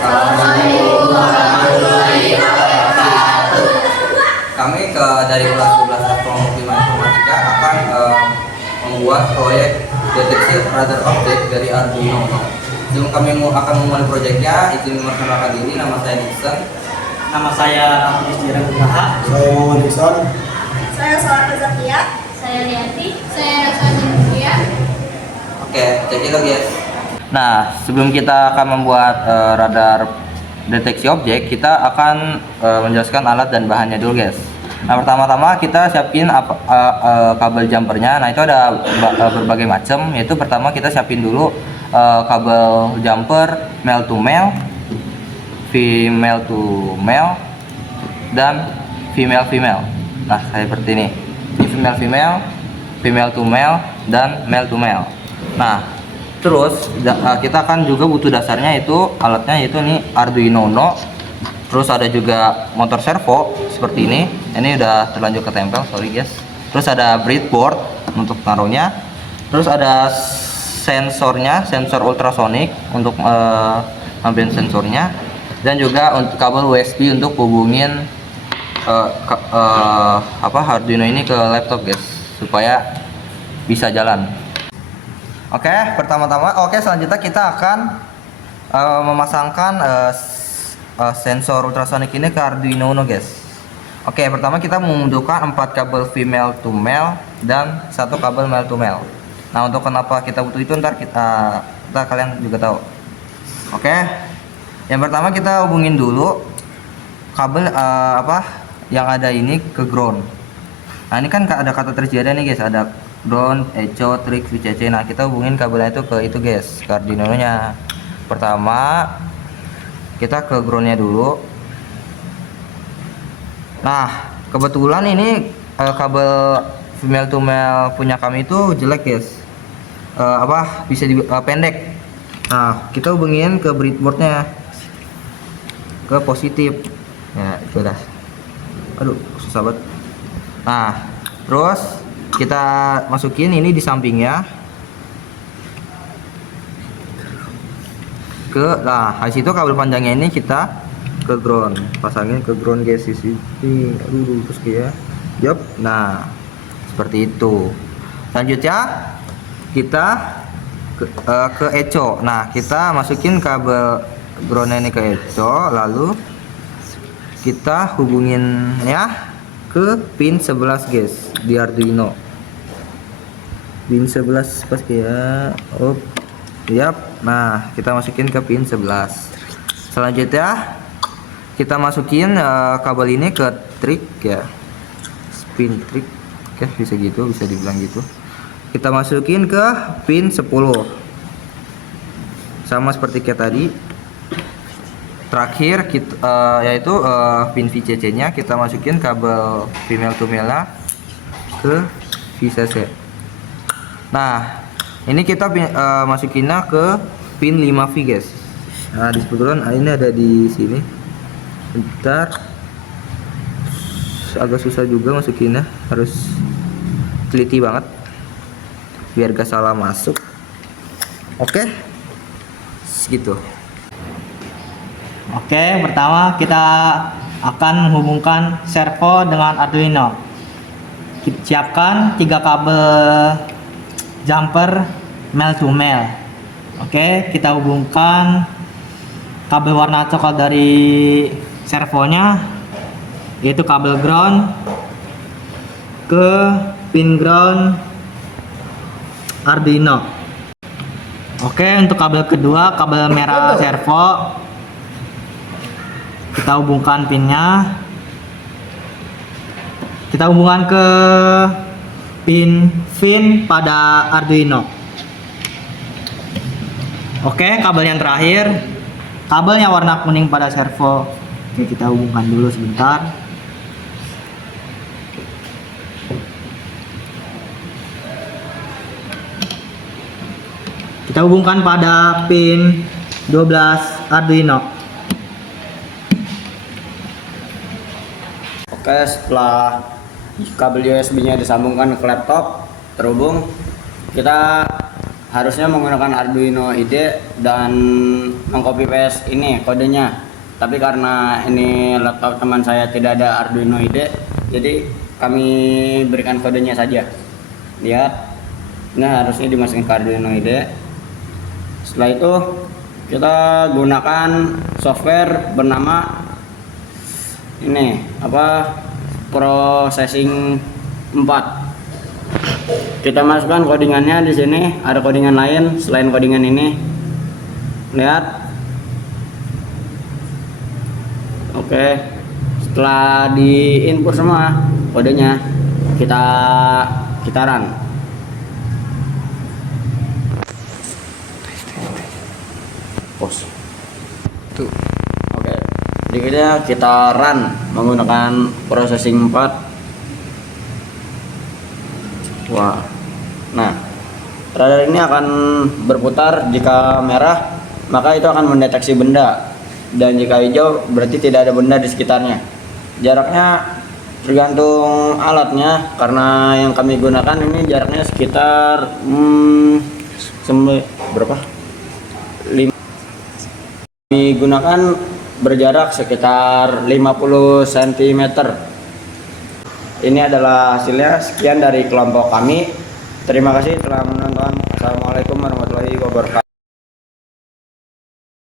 Assalamualaikum warahmatullahi wabarakatuh. Kami dari kelas 12 Teknologi Informatika akan membuat proyek deteksi radar objek dari Arduino. Sebelum kami akan memulai proyeknya, izin memperkenalkan diri. Nama saya Nixon. Nama saya Abdul Istirahat Usaha. Saya Muhammad Nixon. Saya Salata Zakia. Saya Liati. Saya Rasani Mulia. Oke, cek itu guys. Nah, sebelum kita akan membuat radar deteksi objek, kita akan menjelaskan alat dan bahannya dulu guys. Nah, pertama-tama kita siapin kabel jumpernya. Nah, itu ada berbagai macam. Yaitu pertama kita siapin dulu kabel jumper male to male, female to male, dan female female. Nah, kayak seperti ini. Ini female female, female to male, dan male to male. Nah, terus kita akan juga butuh dasarnya, itu alatnya yaitu nih Arduino Uno. Terus ada juga motor servo seperti ini. Ini udah terlanjur ketempel, sorry guys. Terus ada breadboard untuk taruhnya. Terus ada sensornya, sensor ultrasonik untuk ngambilin sensornya. Dan juga untuk kabel USB untuk hubungin Arduino ini ke laptop guys, supaya bisa jalan. Oke, selanjutnya kita akan memasangkan sensor ultrasonik ini ke Arduino Uno guys. Oke, pertama kita membutuhkan 4 kabel female to male dan 1 kabel male to male. Nah, untuk kenapa kita butuh itu ntar kalian juga tahu. Oke, yang pertama kita hubungin dulu kabel yang ada ini ke ground. Nah, ini kan ada kata tersedia nih guys, ada ground, echo, trig, VCC. Nah, kita hubungin kabelnya itu ke itu guys, ke Arduino nya. Pertama kita ke groundnya dulu. Nah, kebetulan ini kabel female to male punya kami itu jelek guys, bisa pendek. Nah, kita hubungin ke breadboardnya, ke positif ya, itu dah. Aduh, susah banget. Nah, terus kita masukin ini di sampingnya habis itu kabel panjangnya ini kita ke ground, pasangin ke ground guys di sini. Aduh, terus kayak yup. Nah, seperti itu. Selanjutnya kita ke echo. Nah, kita masukin kabel groundnya ini ke echo, lalu kita hubungin ya ke pin 11 guys di Arduino. Pin 11 pas ya. Yap. Nah, kita masukin ke pin 11. Selanjutnya kita masukin kabel ini ke trig ya. Pin trig. Oke, bisa gitu, bisa dibilang gitu. Kita masukin ke pin 10. Sama seperti kayak tadi. Terakhir yaitu pin VCC-nya kita masukin kabel female to male ke VCC. Nah, ini kita masukinnya ke pin 5V guys. Nah, kebetulan ini ada di sini. Bentar, agak susah juga masukinnya, harus teliti banget biar gak salah masuk. Oke, segitu. Oke, pertama kita akan menghubungkan servo dengan Arduino. Kita siapkan 3 kabel jumper male to male. Oke, kita hubungkan kabel warna coklat dari servonya, yaitu kabel ground, ke pin ground Arduino. Oke, untuk kabel kedua, kabel merah servo, kita hubungkan pinnya. Kita hubungkan ke pin pada Arduino. Oke, kabel yang terakhir, kabelnya warna kuning pada servo. Oke, kita hubungkan dulu sebentar. Kita hubungkan pada pin 12 Arduino. Oke, setelah kabel USB-nya disambungkan ke laptop terhubung, kita harusnya menggunakan Arduino IDE dan mengcopy paste ini kodenya. Tapi karena ini laptop teman saya tidak ada Arduino IDE, jadi kami berikan kodenya saja. Lihat, ini harusnya dimasukin ke Arduino IDE. Setelah itu kita gunakan software bernama ini processing 4. Kita masukkan codingannya di sini. Ada codingan lain selain codingan ini. Lihat. Oke. Setelah di input semua kodenya, kita run. Pause. Tuh. Oke. Berikutnya kita run menggunakan processing 4. Wah. Nah, radar ini akan berputar. Jika merah, maka itu akan mendeteksi benda, dan jika hijau berarti tidak ada benda di sekitarnya. Jaraknya tergantung alatnya, karena yang kami gunakan ini jaraknya sekitar berapa? 5. Kami gunakan berjarak sekitar 50 cm. Ini adalah hasilnya. Sekian dari kelompok kami. Terima kasih telah menonton. Assalamualaikum warahmatullahi wabarakatuh.